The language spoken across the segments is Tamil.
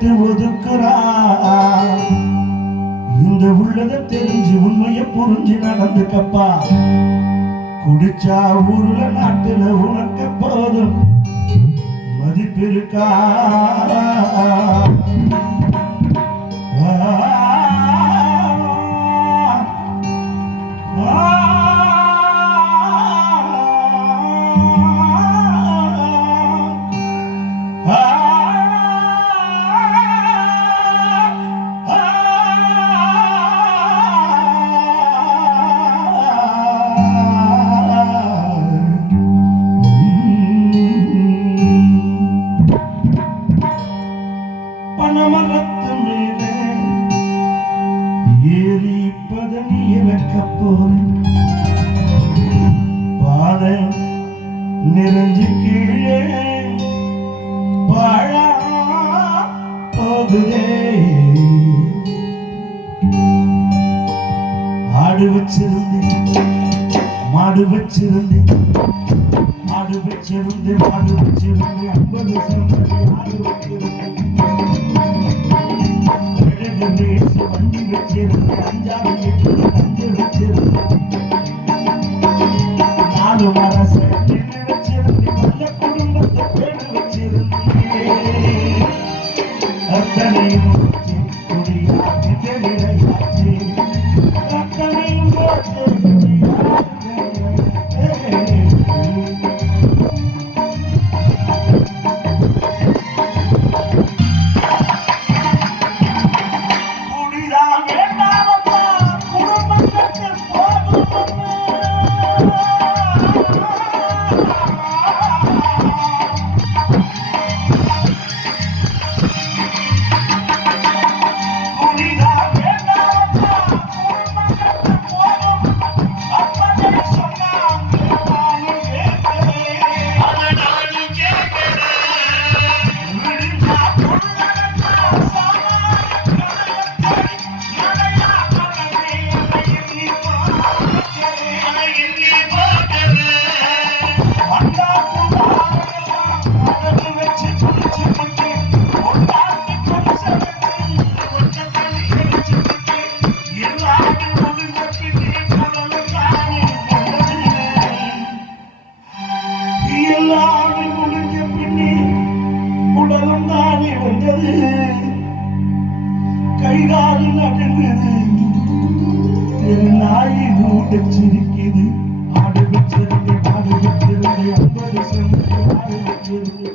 விட்டு ஒதுக்குறான் இந்த உள்ளத தெரிஞ்சு உண்மைய புரிஞ்சு நடந்துக்கப்பா. குடிச்சா ஊருல நாட்டுல உனக்கு போதும். மதிப்பிருக்கா போறேன் பாதை நிறைஞ்சு கீழே வாழா போகுதே. ஆடு வச்சிருந்தேன் மாடு வச்சிருந்தேன் ஆடு வச்சிருந்தேன் மாடு வச்சிருந்தேன். ஐம்பது சென்ட் ஆடு வச்சிருந்தேன். அழகு பேசி வண்டி அஞ்சாறு கைகாலு நடுங்குது என் நாய் மூடிச்சிருக்குது ஆடு வச்சிருந்து ஆடு வச்சிருந்து ஐம்பது சென்று ஆடு வச்சிருந்து.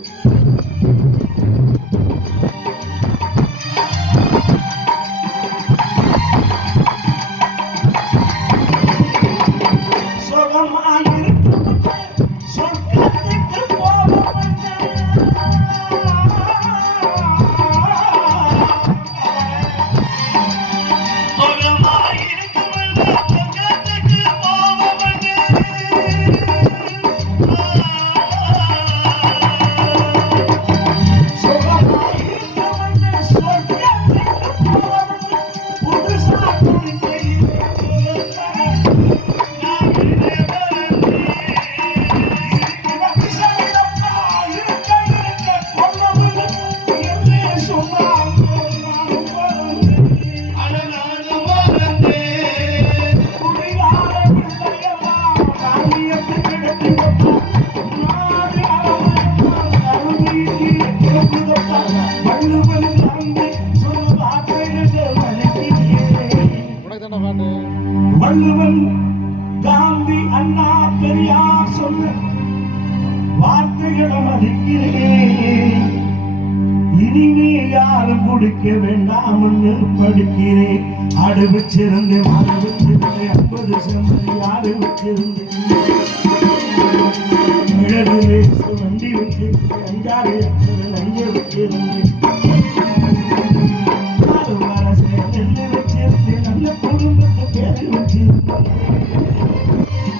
வள்ளுவன் காந்தி அண்ணா பெரியார் சொன்ன வார்த்தைகளை மதிக்கிறேன். இனிமே யாரும் குடிக்க வேண்டாம்னு படிக்கிறேன் அடு வச்சிருந்தேன் மாடு வச்சிருந்தேன் ஐம்பது செம்மறி ஆடு வச்சிருந்தேன் வண்டி வச்சிருந்தேன் அஞ்சாறு அஞ்சு வச்சிருந்தேன் Thank you.